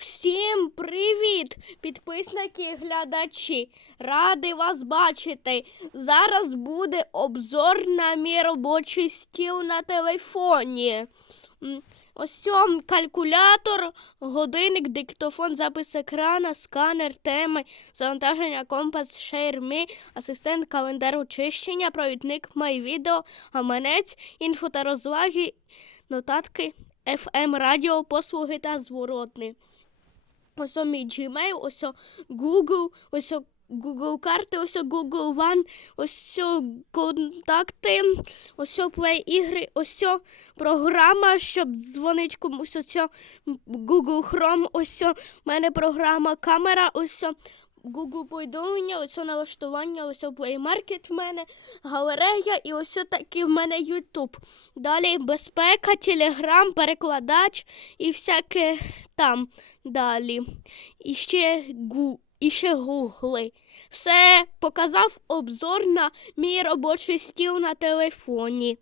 Всім привіт, підписники і глядачі. Радий вас бачити. Зараз буде обзор на мій робочий стіл на телефоні. Ось цьому калькулятор, годинник, диктофон, запис екрана, сканер, теми, завантаження, компас, шейрми, асистент, календар очищення, провідник, май відео, гаманець, інфо та розваги, нотатки, FM, радіо, послуги та зворотни. Ось мій Gmail, ось Google, ось Google карти, ось Google One, ось контакти, ось Play ігри, ось програма, щоб дзвонить комусь, ось Google Chrome, ось о мене програма камера, ось Google повідомлення, ось налаштування, ось Play Market в мене, галерея і ось такий в мене YouTube. Далі безпека, Telegram, перекладач і всяке там далі. І ще гу. І ще гугли. Все показав обзор на мій робочий стіл на телефоні.